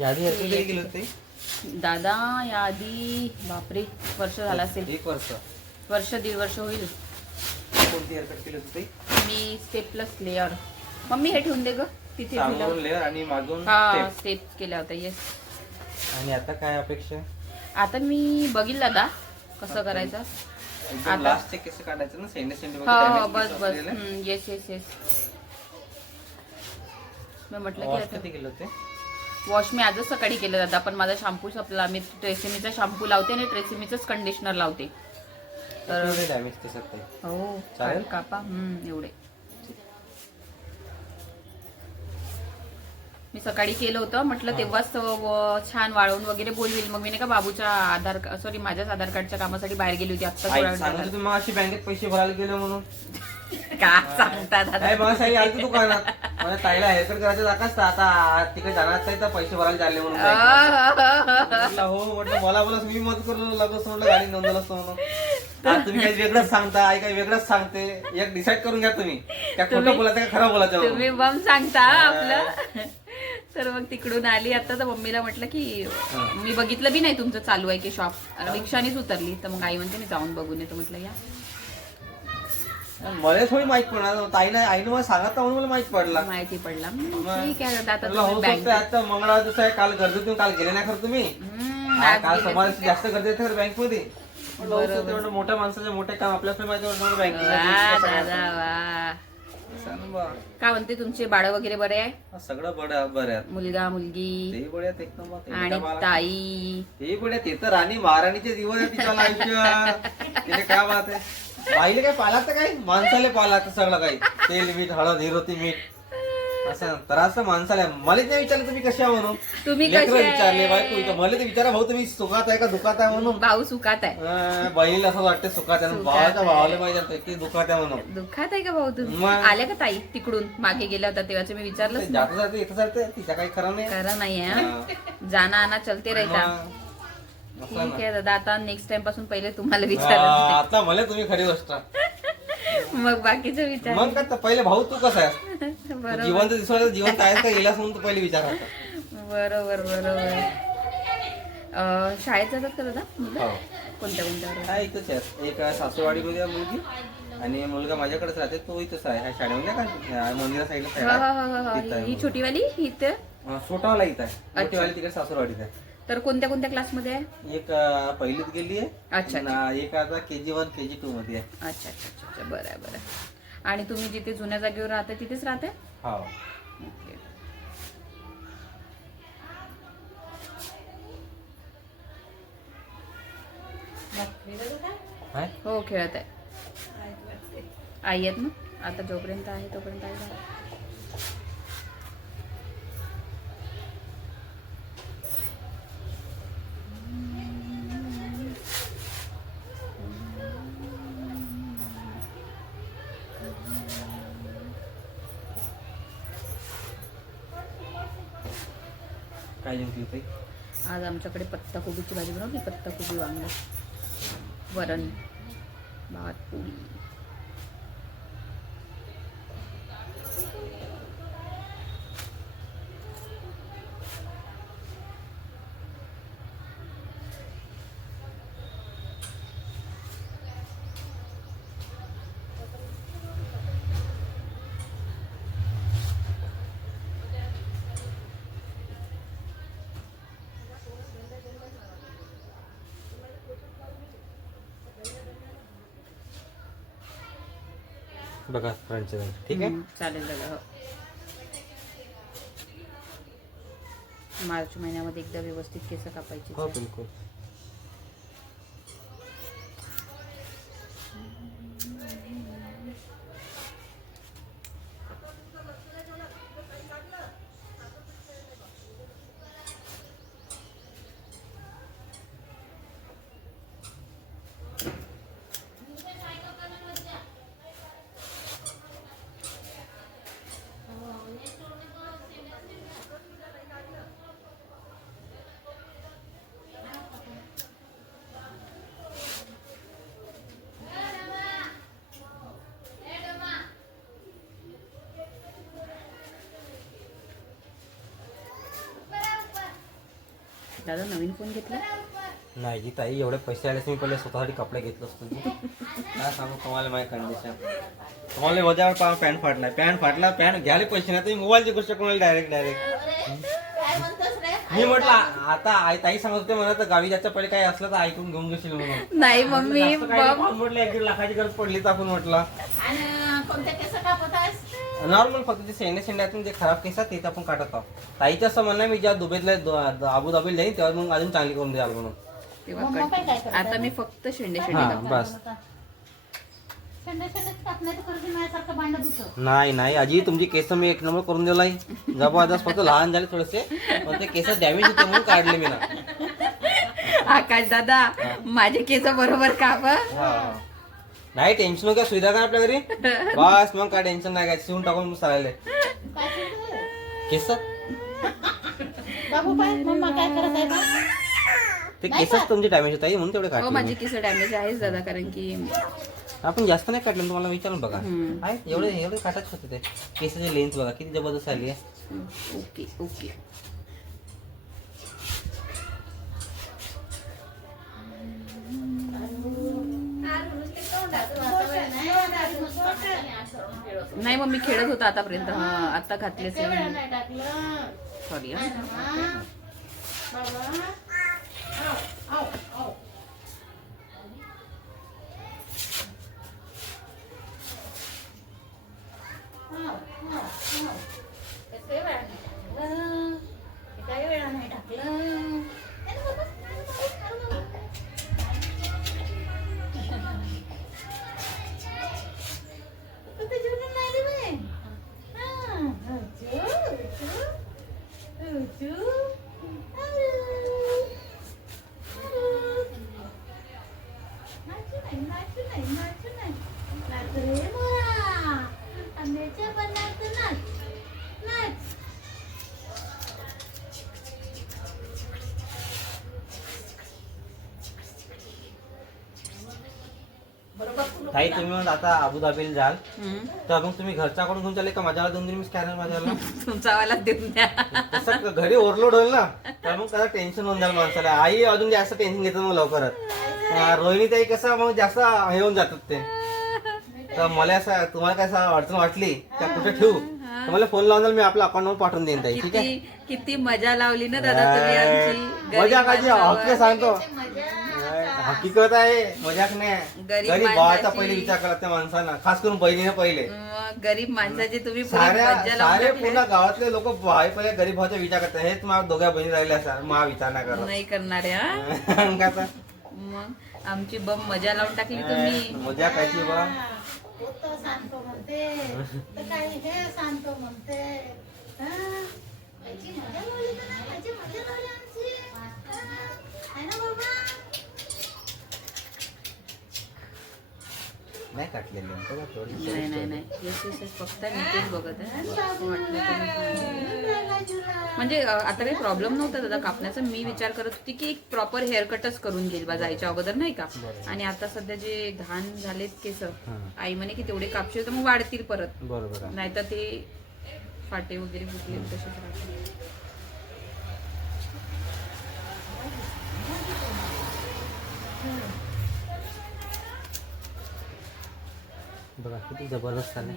यादी याचं किती केलं ते? दादा या आधी बापरे वर्ष झाला असेल. 1 वर्ष. वर्ष 1.5 वर्ष होईल. कोणती हेअरकट केलं होतं ते? मी स्टेप प्लस लेअर. मम्मी हे ठेवून दे ग तिथे. समोरून लेअर आणि मागून हा स्टेप. स्टेप केल्या होत्या. येस. आणि आता काय अपेक्षा? आता मी बघील दादा कसं करायचं. एकदम लास्टचे केस काढायचं ना, सेंडे सेंडे हो बस बस. Yes yes yes. मी म्हटलं की आता किती केलं ते? वॉश मी आजच सकाळी केलं दादा, पण माझा शॅम्पू संपला. मी ट्रेसेमीचा शॅम्पू लावते आणि ट्रेसेमीचंच कंडिशनर लावते. तर डॅमेज ते काही. हो चालेल कापा. एवढे मी सकाळी केलं होतं. म्हटलं तेव्हाच छान वाळवून वगैरे बोलवील. मग मी नाही का बाबूच्या सॉरी माझ्याच आधार कार्डच्या कामासाठी बाहेर गेली होती आता. मग अशी बँकेत पैसे भरायला गेले म्हणून का सांगता दादा? मला साई आली दुकानात, मला ताईला हेअरकट करायचं जाकाच आता तिकडे जाणार नाही तर पैसे भरायला चालले म्हणून. हो म्हटलं मला बोला मी मत करू लागलो म्हटलं गाडी नोंदवलं असतो म्हणून. तुम्ही काही वेगळंच सांगता, आई काही वेगळंच सांगते. एक डिसाईड करून घ्या तुम्ही, त्या खोटं बोलायचं का खरं बोलायचं. तुम्ही बम सांगता आपलं. तर मग तिकडून आली आता, तर मम्मीला म्हटलं की मी बघितलं बी नाही तुमचं चालू आहे की शॉप. रिक्षानीच उतरली तर मग आई म्हणते मी जाऊन बघून येतो. म्हटलं या. मला थोडी माहित पडणार, ताईने आईने मला सांगत म्हणून मला माहित पडला. माहिती पडला. ठीक आहे आता आता मंगळवार दिवस आहे, काल गर्दीतून काल गेले नाही खरं तुम्ही. काल समाज जास्त गर्दी आहे खरं बँक मध्ये. मोठ्या माणसाचे मोठे काम आपल्याला माहिती काय म्हणते तुमचे बाळ वगैरे बरे आहे? सगळं बरं आहे. मुलगा मुलगी ते बढ्यात एक नंबर. आणि ताई ते बढ्यात. ते तर राणी महाराणीचे दिवस आहे तिच्या आयुष्य. काय बात आहे. बाईले काय पालात काय, माणसाले पालात सगळं काही. तेल मीठ हळद हिरोती मीठ असं त्रास तर माणसाला. मला नाही विचारलं तुम्ही कशा म्हणून. तुम्ही विचारले बायको, मला ते विचारा भाऊ तुम्ही सुखात आहे का दुखात आहे म्हणून. भाऊ सुखात आहे. बहिणीला असं वाटतं सुखात आहे, भावाच्या भावाला माहिती की दुखात आहे म्हणून. दुखात आहे का भाऊ तुम्ही? आल्या का ताई तिकडून मागे गेल्या होता तेव्हाच मी विचारलं. जात जाते येतं जाते, तिच्या काही खरं नाही. खरं नाहीये. जाना आना चलते राहता. ठीक आहे दादा, आता नेक्स्ट टाइम पासून पहिले तुम्हाला विचारलं. आता मला तुम्ही खरी गोष्ट. मग बाकीचं विचार. मग काय पहिले भाऊ तू कसा आहे, जिवंत दिसवायचं जिवंत आहेस का गेलास म्हणून तू पहिले विचार. बरोबर बरोबर. शाळेत जातात का दादा? कोणत्या कोणत्या? इथंच आहे. एक सासूवाडी मध्ये मुलगी आणि मुलगा माझ्याकडेच राहते, तो इथंच आहे ह्या शाळेमध्ये का मंदिरा साईडला. ही छोटीवाली इथे छोटावाला इथं आहे, मोठीवाली तिकडे सासूरवाडीत आहे. तर कोणत्या कोणत्या क्लासमध्ये आहे? एक पहिलीत गेली आहे. अच्छा. एक आता KG1 KG2 मध्ये आहे. अच्छा अच्छा अच्छा. बरं आहे बरं आहे. आणि तुम्ही जिथे जुन्या जागेवर राहता तिथेच राहते? हो. हो खेळत आहे. आई आहेत ना आता, जोपर्यंत आहे तोपर्यंत आई. काय जेवली होती आज? आमच्याकडे पत्ता कोबीची भाजी बनवली. पत्ता कोबी वांग, वरण, भात, पोळी. बघा फ्रंटचे. ठीक आहे चालेल झालं. हो मार्च महिन्यामध्ये एकदा व्यवस्थित केस कापायचे. हो बिलकुल. दादा नवीन फोन घेतला? नाही जी ताई, एवढे पैसे आले मी पहिले स्वतःसाठी कपडे घेतलो असतो जी. काय सांगू तुम्हाला माझी कंडिशन. तुम्हाला वजावर पॅन्ट फाटला, पॅन्ट घ्यायला पैसे नाही, तुम्ही मोबाईलची गोष्ट कोणाला डायरेक्ट मी म्हटलं आता ताई सांगत होते मला तर गावी जायचं पहिले काही असलं तर ऐकून घेऊन घेशील म्हणून. नाही मम्मी म्हटलं 1-1.5 लाखाची गरज पडली तर आपण म्हटलं नॉर्मल फक्त ते शेंड्यातून जे खराब केस आहेत ते आपण काढत आहोत. ताईचं असं म्हणणं मी जेव्हा दुबईला अबुधाबीला जाईन तेव्हा मग अजून चांगली करून द्याल म्हणून. आता मी फक्त शेंडे बस. नाही आजी, तुमची केस मी 1 नंबर करून दिलाय. जबरदस्त, फक्त लहान झाले थोडेसे पण ते केस डॅमेज होते म्हणून काढले मी ना. आकाश दादा माझे केस बरोबर का नाही टेन्शन घ्या, सुविधा काय आपल्या घरी बस, मग काय टेन्शन नाही काय, शिवून टाकून चालले केस. ते केसच तुमचे डॅमेज होत आहे म्हणून तेवढे हो, काढले. माझे केस डॅमेज आहेच दादा, कारण की आपण जास्त नाही काढले, तुम्हाला विचारून बघा. आहे एवढे काटाच होते ते केसाची लेंथ बघा किती जबरदस्त आली आहे. Okay okay. नाही मम्मी खेळत होता आतापर्यंत. हा आता घातले सॉरी. काही वेळा नाही टाकलं. ताई तुम्ही मग आता अबुधाबीला जाल तर मग तुम्ही घरच्याकडून घेऊन चालले का माझ्याला 2 दिन मी स्कॅनर माझ्याला तुमचा वाला देऊन द्या. तसं घरी ओव्हरलोड होईल ना तर मग त्याला टेन्शन होऊन जाईल माणसाला. आई अजून जास्त टेन्शन घेतात मग लवकरच. रोहिणी ताई कसं मग जास्त हे होऊन जातात ते. तर मला असं तुम्हाला काय असं अडचण वाटली त्या कुठे ठेवू तुम्हाला फोन लावून मी आपल्या अकाउंटवर पाठवून देईन ताई. ठीक आहे. किती मजा लावली ना दादा तुम्ही आमची. मजा काजी हक्क सांगतो, हकीकत आहे, मजाक नाही. गरीब भावाचा पहिले विचार करा त्या माणसांना, खास करून बहिणीने पहिले. गरीब माणसाची तुम्ही सारे पूर्ण गावातले लोक भाई पहिले गरीब भावाचा विचार करतात. हे तुम्हाला 2 बहिणी राहिल्या असा मा विचार नाही करत. नाही करणार मग आमची बम मजा लावून टाकली तुम्ही. मजा कायची बा सांगतो म्हणते काही हे सांगतो म्हणते. मजा लावली आमची आहे ना बाबा. नाही काटलेली नाही फक्त नीटच बघत आहे. म्हणजे आता काही प्रॉब्लेम नव्हता दादा कापण्याचा. मी विचार करत होती की एक प्रॉपर हेअर कटच करून घेईल बा जायच्या अगोदर नाही का. आणि आता सध्या जे घाण झालेत केस, आई म्हणे की तेवढे कापशील तर मग वाढतील परत. बरोबर. नाहीतर ते फाटे वगैरे फुटले तसेच राहतील. बघा किती जबरदस्त आले.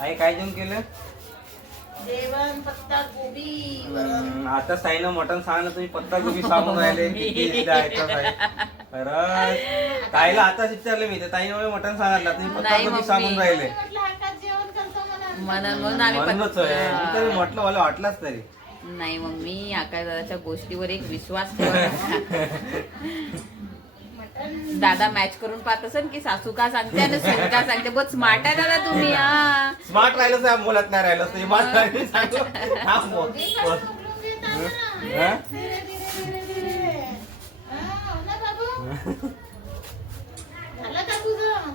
आई काय जेवण केलं? जेवण पत्ता गोबी. आता साईनं मटण सांगलं तुम्ही पत्ता गोबी सांगून राहिले. ताईला आताच विचारले मी, ताईने मटण सांगितलं तुम्ही पत्ता गोबी सांगून राहिले. जेवण करतो मला म्हणून आम्ही म्हणूनच आहे. मी तरी म्हटलं, मला वाटलंच तरी. नाही मग मी आकाश दादाच्या गोष्टीवर एक विश्वास ठेवा. दादा मॅच करून पाहत असेल की सासू का सांगते आणि सून का सांगते. बहुत स्मार्ट आहे दादा तुम्ही. हा स्मार्ट राहिलं तर बोलत नाही राहिलं तर स्मार्ट राहिलं सांगतो. हा, बोल. हा? धीरे धीरे धीरे धीरे. हो ना बाबू? झालं का तुझं?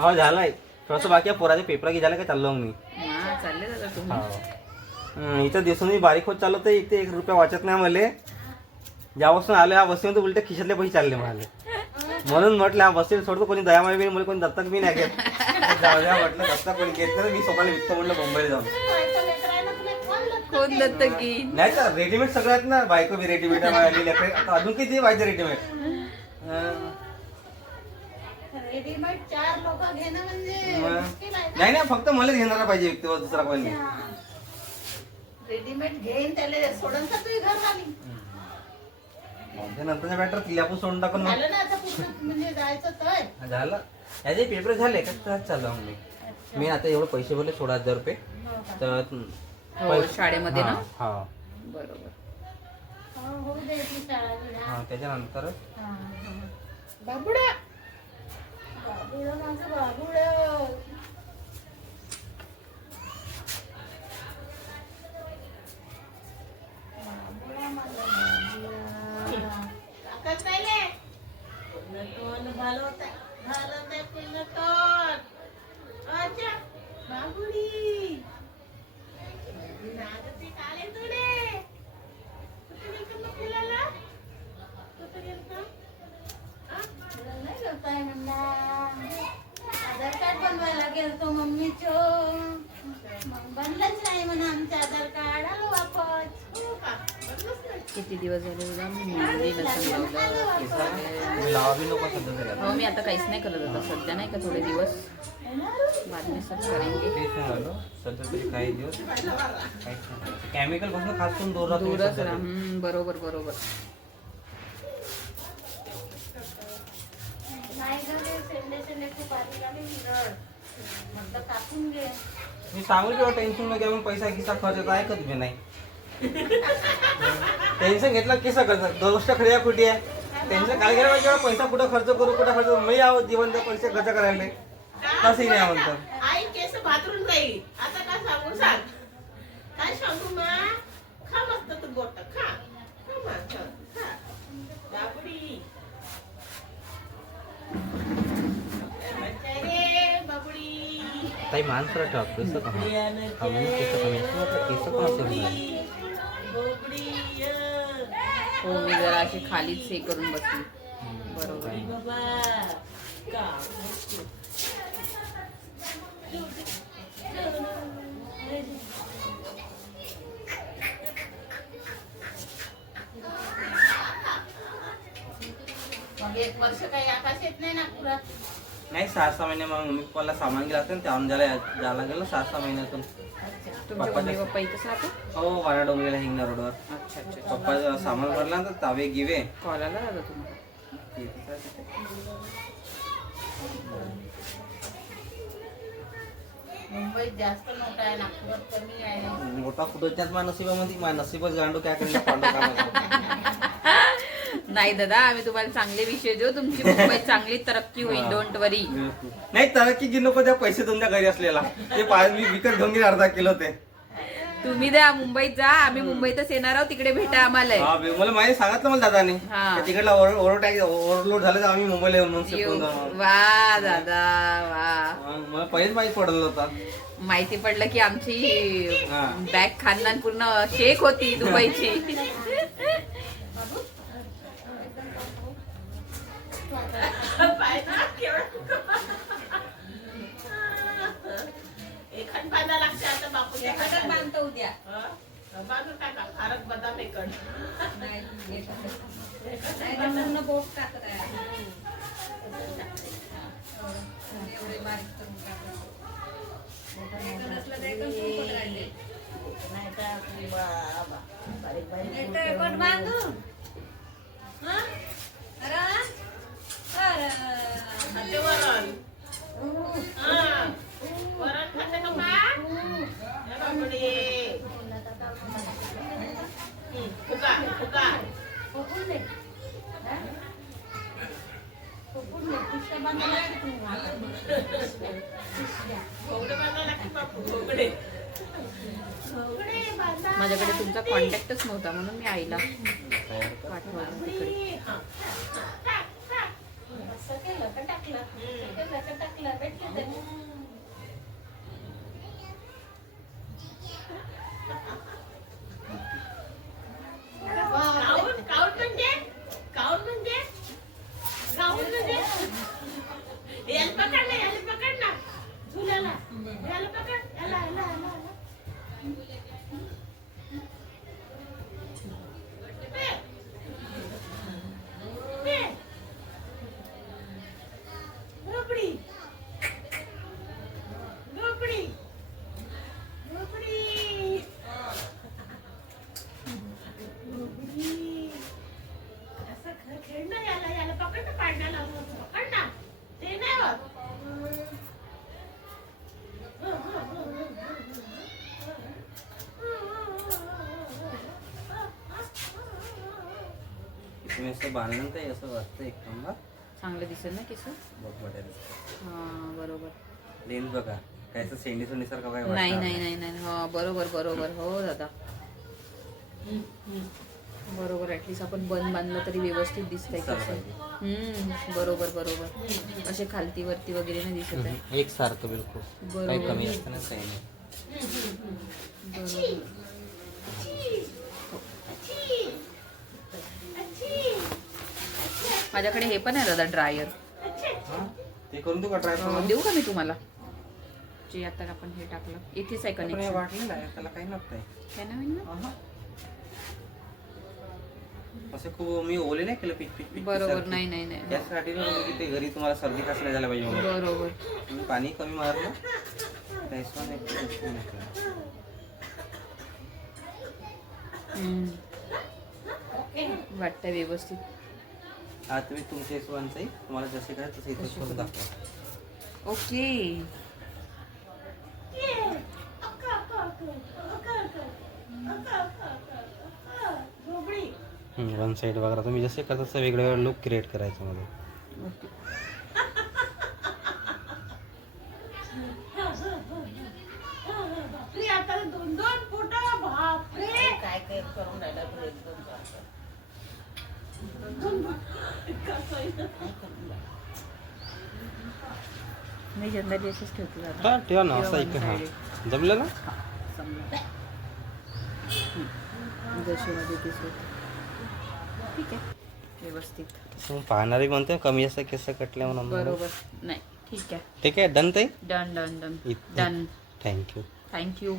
हो झालाय. थोडंसं बाकी आहे. पोराचे पेपर की झालं का चाललो मग मी. हा, चालले दादा तुम्ही. इथं दिवसून मी बारीक होत चाललो तर इथे 1 रुपया वाचत नाही मला. ज्यापासून आलो ह्या बसमध्ये उलटे खिशातले पैसे चालले मला. म्हणून म्हटलं ह्या बसतील सोडतो, कोणी दयामाई बी मला कोणी दत्तक बी नाही घेत. जाऊ द्या म्हटलं, दत्तक कोणी घेत नाही. मी स्वतःला विकतो म्हटलं मुंबईला जाऊन. बायको लेकरांना तुला कोण दत्तक कोण देतं? दत्त की नाही तर रेडीमेड सगळं आहेत ना. बायको बी रेडीमेड आहे. आता अजून किती पाहिजे रेडीमेड. रेडीमेड 4 लोक घेणं म्हणजे मुश्किल आहे ना. नाही नाही, फक्त मलाच घेणारा पाहिजे व्यक्ती, दुसरा कोणी नाही. रेडीमेड घेईन त्याला सोडून का तुझी घर झाली. नंतरच्या बॅटर तिला आपण सोडून टाकून मग. झालं ना आता कुठं म्हणजे जायचं तर झालं. याचे पेपर झाले का चालू मी. मी आता एवढे पैसे भरले 16,000 रुपये. तर हो शाळेमध्ये ना. हा बरोबर. हो, होऊ दे ती शाळा बिळा. हा, त्याच्यानंतर बाबुडा बाबुडा माझं बाबुडा. बाबुडा माझा बाबुडा. काकाच राहिले. पिल्लटोन घालवते पिल्लटोन. अच्छा बाबुडी. नागती काले तुडे. कुठे गेलता मग फिरायला? कुठे गेलता? नाही करताय म्हणला. आधार कार्ड बनवायला गेलतो मम्मीचं. मग बनलंच नाही म्हणा आमचं आधार कार्ड. आलो वापस. हो का? बनलंच नाही. किती दिवस झाले उद्या मी मेहंदी नसेल लावलं. लावा बी नको सध्या तरी आता. हो मी आता काहीच नाही करत आता सध्या, नाही का थोडे दिवस बाद में सब करेंगे. तेच नाही आलो सध्या तरी काही दिवस. केमिकल पासून खास करून दूर राहतो मी दूरच सध्या राहा. तरी. बरोबर बरोबर. नाही गं ते शेंडे खूप आधी आले हिरड. म्हटलं कापून घे. मी सांगू किंवा टेन्शन न घ्या, पैसा किसा खर्च होता ऐकत मी नाही. टेन्शन घेतलं किसा खर्च गोष्ट खरी आहे कुठे आहे. टेन्शन काय घ्यायला पाहिजे, पैसा कुठं खर्च करू कुठं खर्च करू. मी आहोत जीवन पैसे खर्च करायला तसंही नाही म्हणतात. आई केस भातरून जाईल. आता काय सांगू सांग. काय सांगू मा. खा मस्त तू गोट खा. खा मा, खा, खा. बाबुडी. रे बाबुडी. ताई माणसं ठेवा केस कमी केस कमी केस पण असेल. बाबुडी. हो मी जरा अशी खालीच हे करून बसली. बरोबर. बाबा का मग 1 वर्ष काही आकाश येत नाही नागपुरात. नाही 6-6 महिने मग मम्मी पप्पाला सामान गेला असतं ते आणून जायला गेलं 6-6 महिन्यातून. तुमचे मम्मी पप्पा इथंच राहतो. हो वाडा डोंगरीला हिंगणा रोडवर. अच्छा अच्छा. पप्पा सामान भरला तर तावे गिवे. कॉलाला राहतो तुम्ही. मुंबईत जास्त मोठा आहे नागपुरात कमी आहे. मोठा कुठच्याच माझ्या नशिबामध्ये माझ्या नशिबच गांडू काय करेल. नाही दादा आम्ही तुम्हाला चांगले विषय देऊ. तुमची मुंबईत चांगली तरक्की होईल. डोंट वरी. नाही तरक्की जी नको त्या पैसे तुमच्या घरी असलेला ते मी विकत घेऊन गेले 1/2 किलो ते. तुम्ही द्या मुंबईत जा. आम्ही मुंबईतच येणार आहोत. तिकडे भेटा आम्हाला. हा मला माहिती सांगितलं मला दादाने. हा. तिकडला ओव्हरलोड झालं तर आम्ही मुंबईला येऊन शिफ्ट होऊन जाऊ. वा दादा वा. मला पहिलेच माहिती पडलं होता. माहिती पडलं की आमची हा. बॅग खानदान पूर्ण शेक होती दुबईची. एखाद बांधा लागते आता बापू. एखादं बांधतो उद्या. बांधून टाका. फारच बदाम एकड. पूर्ण बोट टाकत आहे. एवढे बारीक करून टाकत. नाही तर बाबा बारीक बारीक एकट बांधून खाते वरण. हा. वरण खाते का बा? घोंगडे बांधायला लागते बापू, घोंगडे. घोंगडे बांधा. माझ्याकडे तुमचा कॉन्टॅक्टच नव्हता म्हणून मी आईला पाठवलं तिकडे. हा. टाक, टाक. असं केलं का टाकलं? केलं का टाकलं? भेटलं तरी. काऊन म्हणजे याला पकड ना झुल्याला, याला पकड, याला. झोपडी. असं खेळ ना, याला पकड ना, पाडण्याला पकड ना, ते नाही होत. तुम्ही असं बांधलं तर असं वाटतं एक नंबर. चांगलं दिसेल ना केस. बघ वाटेल. हा बरोबर. लेन्स बघा कायचं सेंडी सोडीसारखं काय नाही वाटणार नाही नाही नाही हा बरोबर हो दादा बरोबर. ऍटलीस्ट आपण बन बांधलं तरी व्यवस्थित दिसतंय कसं. बरोबर असे खालती वरती वगैरे नाही दिसत आहे. एक सारखं बिलकुल बरोबर. काही कमी असतं ना काही नाही. बरोबर. माझ्याकडे हे पण आहे दादा ड्रायर. हा? ते करून देऊ का ट्राय देऊ का मी तुम्हाला जे आता आपण हे टाकलं इथेच आहे कनेक्शन. वाटलेलं आहे त्याला काही नसतंय. काय नवीन ना. असं खूप मी ओले नाही केलं पीक बरोबर. सारखी. नाही नाही नाही त्यासाठी ना म्हणजे ते घरी तुम्हाला सर्दी खास नाही झाला पाहिजे म्हणून. बरोबर. तुम्ही पाणी कमी मारलं त्या हिशोबाने एक गोष्ट नाही केलं. वाटतंय व्यवस्थित. आता तुम्ही तुमच्या हिशोबांचंही तुम्हाला जसे काय तसे इथे करून दाखवा. ओके. वन साइड वगैरे तुम्ही जसे करता तसं वेगवेगळं लुक क्रिएट करायचं मला. ओके. आता 2-2 फोटो बापरे. काय करून राहिला तू एकदम मी जनरली असंच ठेवते दादा. हा ठेवा ना किंवा असं one एक हां sided. जमलं ना. समजा जसे मध्ये केस होते ठीक आहे व्यवस्थित. पाहणारी म्हणते कमी जास्त केस कटले म्हणून. बरोबर. नाही ठीक आहे. ठीक आहे डन ते. Done done done done. Thank you. Thank you.